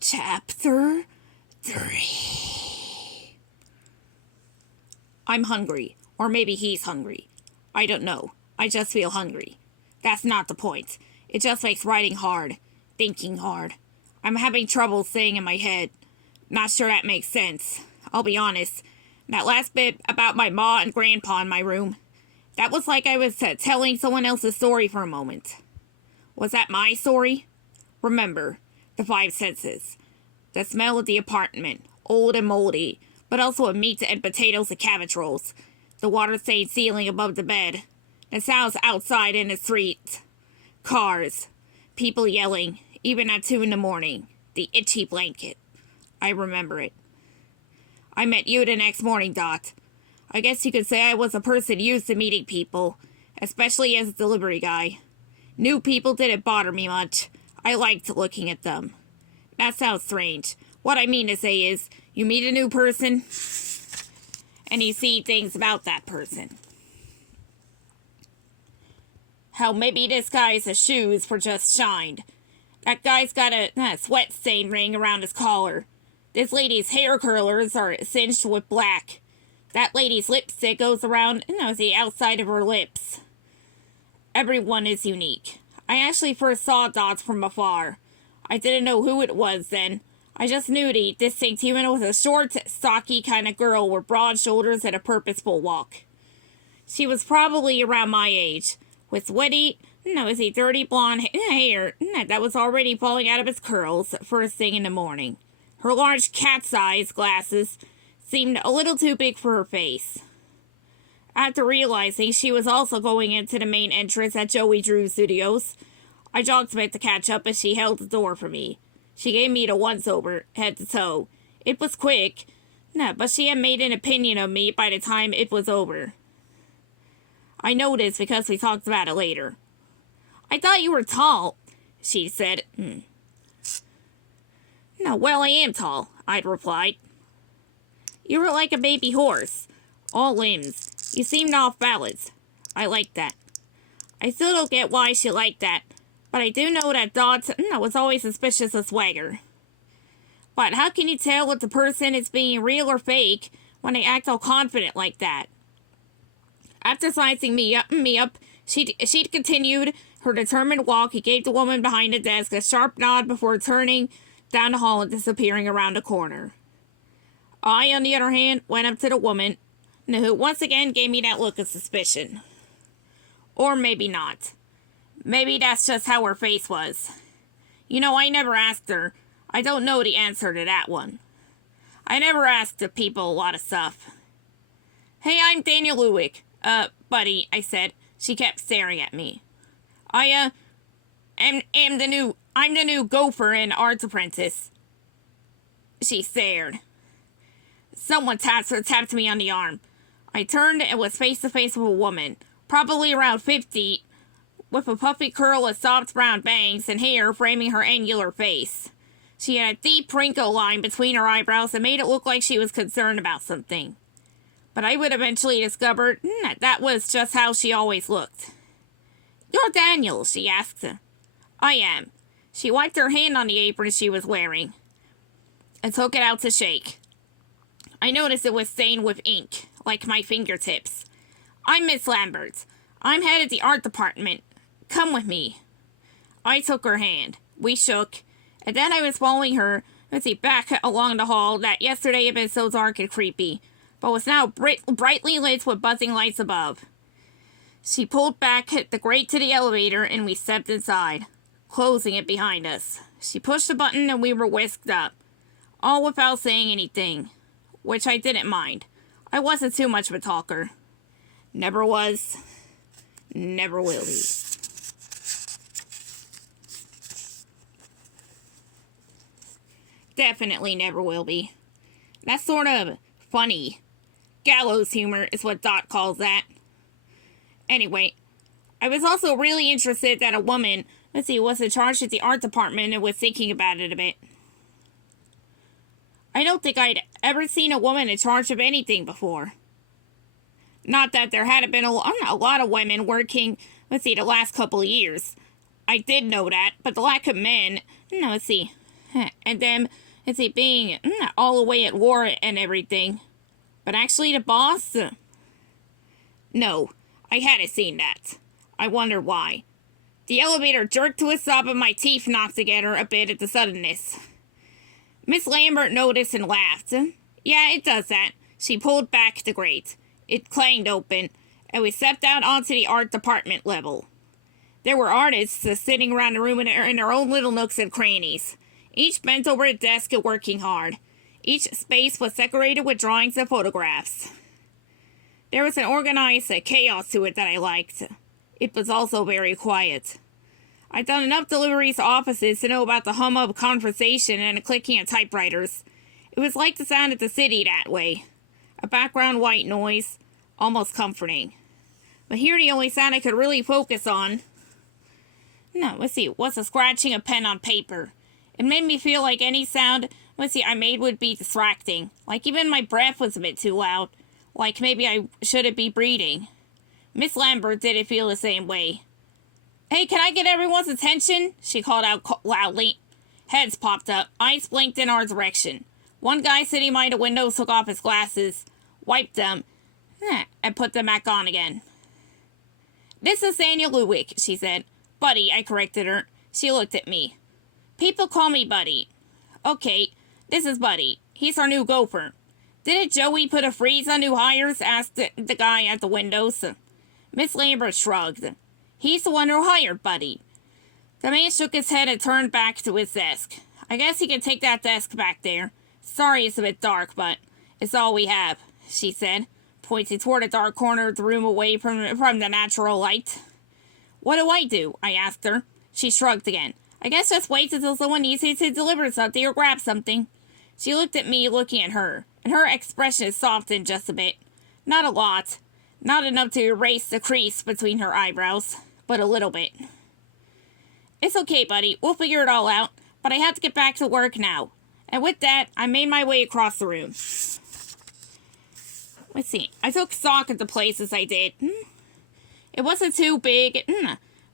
Chapter 3. I'm hungry. Or maybe he's hungry. I don't know. I just feel hungry. That's not the point. It just makes writing hard. Thinking hard. I'm having trouble staying in my head. Not sure that makes sense. I'll be honest. That last bit about my ma and grandpa in my room, that was like I was telling someone else's story for a moment. Was that my story? Remember, the 5 senses. The smell of the apartment, old and moldy, but also of meat and potatoes and cabbage rolls. The water-stained ceiling above the bed. The sounds outside in the street. Cars. People yelling, even at 2 in the morning. The itchy blanket. I remember it. I met you the next morning, Dot. I guess you could say I was a person used to meeting people, especially as a delivery guy. New people didn't bother me much. I liked looking at them. That sounds strange. What I mean to say is, you meet a new person, and you see things about that person. How maybe this guy's shoes were just shined. That guy's got a sweat stain ring around his collar. This lady's hair curlers are singed with black. That lady's lipstick goes around the outside of her lips. Everyone is unique. I actually first saw Dots from afar. I didn't know who it was then. I just knew the distinct human was a short, stocky kind of girl with broad shoulders and a purposeful walk. She was probably around my age, with sweaty, dirty blonde hair that was already falling out of its curls first thing in the morning. Her large cat's-eyes glasses seemed a little too big for her face. After realizing she was also going into the main entrance at Joey Drew's studios, I jogged back to catch up as she held the door for me. She gave me the once-over, head to toe. It was quick, but she had made an opinion of me by the time it was over. I know this because we talked about it later. I thought you were tall, she said. No, well, I am tall, I'd replied. You were like a baby horse. All limbs. You seemed off balance. I liked that. I still don't get why she liked that, but I do know that Dot was always suspicious of swagger. But how can you tell if the person is being real or fake when they act all confident like that? After sizing me up, she'd continued her determined walk. He gave the woman behind the desk a sharp nod before turning down the hall and disappearing around a corner. I, on the other hand, went up to the woman, who once again gave me that look of suspicion. Or maybe not. Maybe that's just how her face was. I never asked her. I don't know the answer to that one. I never asked the people a lot of stuff. Hey, I'm Daniel Lewick. Buddy, I said. She kept staring at me. I'm the new gopher and arts apprentice. She stared. Someone tapped me on the arm. I turned and was face to face with a woman, probably around 50, with a puffy curl of soft brown bangs and hair framing her angular face. She had a deep wrinkle line between her eyebrows that made it look like she was concerned about something. But I would eventually discover that was just how she always looked. You're Daniel, she asked. I am. She wiped her hand on the apron she was wearing and took it out to shake. I noticed it was stained with ink, like my fingertips. I'm Miss Lambert. I'm head of the art department. Come with me. I took her hand. We shook, and then I was following her, back along the hall that yesterday had been so dark and creepy, but was now brightly lit with buzzing lights above. She pulled back the grate to the elevator, and we stepped inside, closing it behind us. She pushed a button, and we were whisked up, all without saying anything, which I didn't mind. I wasn't too much of a talker. Never was. Never will be. Definitely never will be. That's sort of funny. Gallows humor is what Dot calls that. Anyway, I was also really interested that a woman, was in charge of the art department and was thinking about it a bit. I don't think I'd ever seen a woman in charge of anything before. Not that there hadn't been a lot of women working, the last couple of years. I did know that, but the lack of men, And them, is it being all the way at war and everything. But actually the boss? No, I hadn't seen that. I wonder why. The elevator jerked to a stop and my teeth knocked together a bit at the suddenness. Miss Lambert noticed and laughed. Yeah, it does that. She pulled back the grate. It clanged open, and we stepped out onto the art department level. There were artists sitting around the room in their own little nooks and crannies, each bent over a desk and working hard. Each space was decorated with drawings and photographs. There was an organized chaos to it that I liked. It was also very quiet. I'd done enough deliveries to offices to know about the hum of conversation and the clicking of typewriters. It was like the sound of the city that way. A background white noise, almost comforting. But here the only sound I could really focus on was the scratching of pen on paper. It made me feel like any sound I made would be distracting. Like even my breath was a bit too loud. Like maybe I shouldn't be breathing. Miss Lambert didn't feel the same way. Hey, can I get everyone's attention? She called out loudly. Heads popped up. Eyes blinked in our direction. One guy sitting by the window took off his glasses, wiped them, and put them back on again. This is Daniel Lewick, she said. Buddy, I corrected her. She looked at me. People call me Buddy. Okay, this is Buddy. He's our new gopher. Didn't Joey put a freeze on new hires? Asked the guy at the windows. Miss Lambert shrugged. He's the one who hired Buddy. The man shook his head and turned back to his desk. I guess he can take that desk back there. Sorry it's a bit dark, but it's all we have, she said, pointing toward a dark corner of the room away from the natural light. What do I do? I asked her. She shrugged again. I guess just wait until someone needs you to deliver something or grab something. She looked at me, looking at her, and her expression softened just a bit. Not a lot. Not enough to erase the crease between her eyebrows, but a little bit. It's okay, Buddy. We'll figure it all out, but I have to get back to work now. And with that, I made my way across the room. Let's see. I took stock of the places I did. It wasn't too big.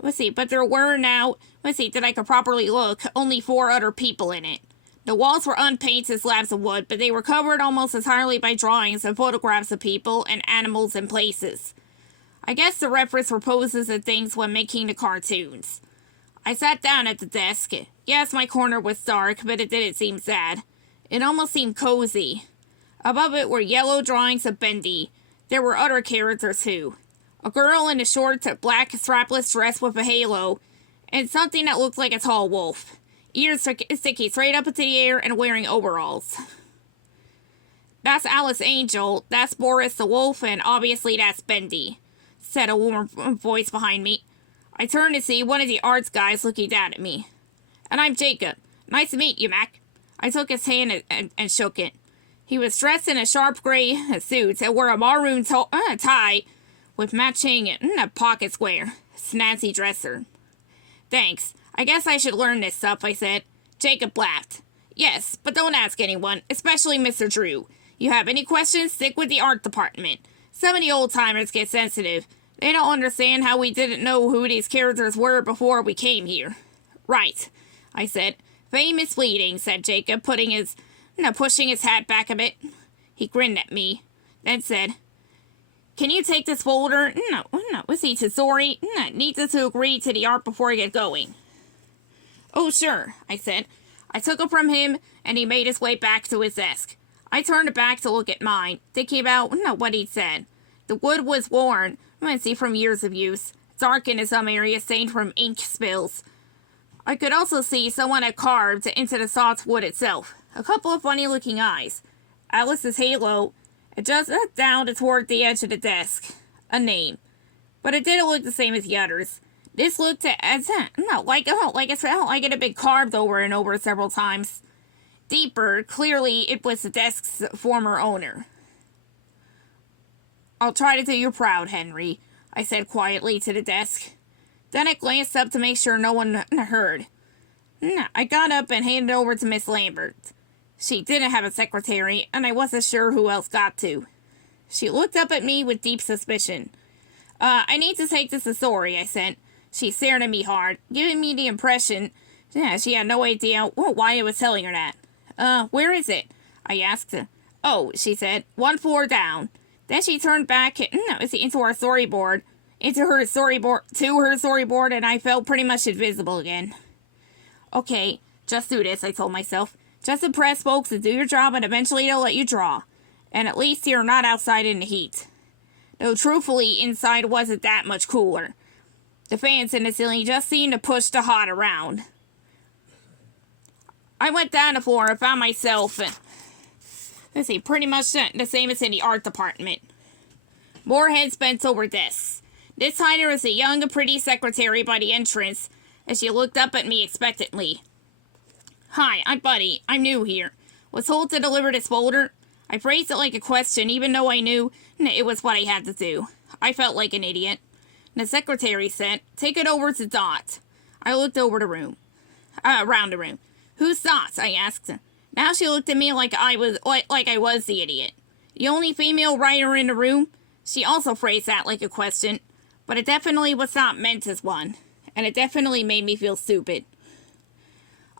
But there were now, that I could properly look, only 4 other people in it. The walls were unpainted slabs of wood, but they were covered almost entirely by drawings and photographs of people and animals and places. I guess the reference were poses and things when making the cartoons. I sat down at the desk. Yes, my corner was dark, but it didn't seem sad. It almost seemed cozy. Above it were yellow drawings of Bendy. There were other characters, too. A girl in a short, black, strapless dress with a halo, and something that looked like a tall wolf. Ears sticking straight up into the air and wearing overalls. That's Alice Angel, that's Boris the wolf, and obviously that's Bendy, said a warm voice behind me. I turned to see one of the arts guys looking down at me. And I'm Jacob. Nice to meet you, Mac. I took his hand and shook it. He was dressed in a sharp gray suit and wore a maroon tie with matching pocket square, snazzy dresser. Thanks. I guess I should learn this stuff, I said. Jacob laughed. Yes, but don't ask anyone, especially Mr. Drew. You have any questions, stick with the art department. Some of the old-timers get sensitive. They don't understand how we didn't know who these characters were before we came here. Right, I said. Fame is fleeting, said Jacob, pushing his hat back a bit. He grinned at me, then said, Can you take this folder? No, was he sorry? Needs us to agree to the art before we get going. Oh, sure, I said. I took it from him, and he made his way back to his desk. I turned back to look at mine, thinking about what he'd said. The wood was worn, from years of use, darkened in some areas, stained from ink spills. I could also see someone had carved into the soft wood itself a couple of funny-looking eyes, Alice's halo, and just down toward the edge of the desk, a name. But it didn't look the same as the others. This looked like it had been carved over and over several times. Deeper, clearly it was the desk's former owner. I'll try to do you proud, Henry, I said quietly to the desk. Then I glanced up to make sure no one heard. I got up and handed it over to Miss Lambert. She didn't have a secretary, and I wasn't sure who else got to. She looked up at me with deep suspicion. I need to take this to Sorry, I said. She stared at me hard, giving me the impression Yeah, she had no idea why I was telling her that. Where is it? I asked her. Oh, she said, 1 floor down. Then she turned back into our storyboard, to her storyboard, and I felt pretty much invisible again. Okay, just do this, I told myself. Just impress folks and do your job, and eventually they'll let you draw. And at least you're not outside in the heat. Though truthfully, inside wasn't that much cooler. The fans in the ceiling just seemed to push the hot around. I went down the floor and found myself pretty much the same as in the art department. More heads bent over desks. This time there was a young and pretty secretary by the entrance as she looked up at me expectantly. Hi, I'm Buddy. I'm new here. Was told to deliver this folder. I phrased it like a question even though I knew it was what I had to do. I felt like an idiot. The secretary said, take it over to Dot. I looked around the room. Who's Dot? I asked. Now she looked at me like I was the idiot. The only female writer in the room? She also phrased that like a question, but it definitely was not meant as one, and it definitely made me feel stupid.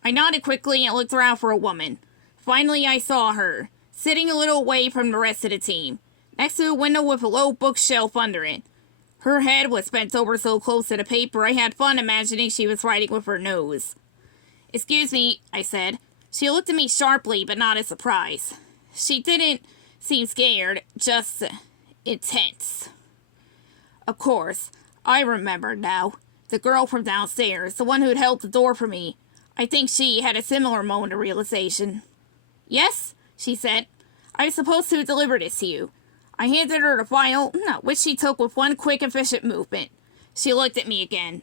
I nodded quickly and looked around for a woman. Finally, I saw her, sitting a little away from the rest of the team, next to a window with a low bookshelf under it. Her head was bent over so close to the paper I had fun imagining she was writing with her nose. Excuse me, I said. She looked at me sharply, but not as surprised. She didn't seem scared, just intense. Of course, I remembered now. The girl from downstairs, the one who'd held the door for me. I think she had a similar moment of realization. Yes, she said. I was supposed to deliver this to you. I handed her the file, which she took with one quick, efficient movement. She looked at me again.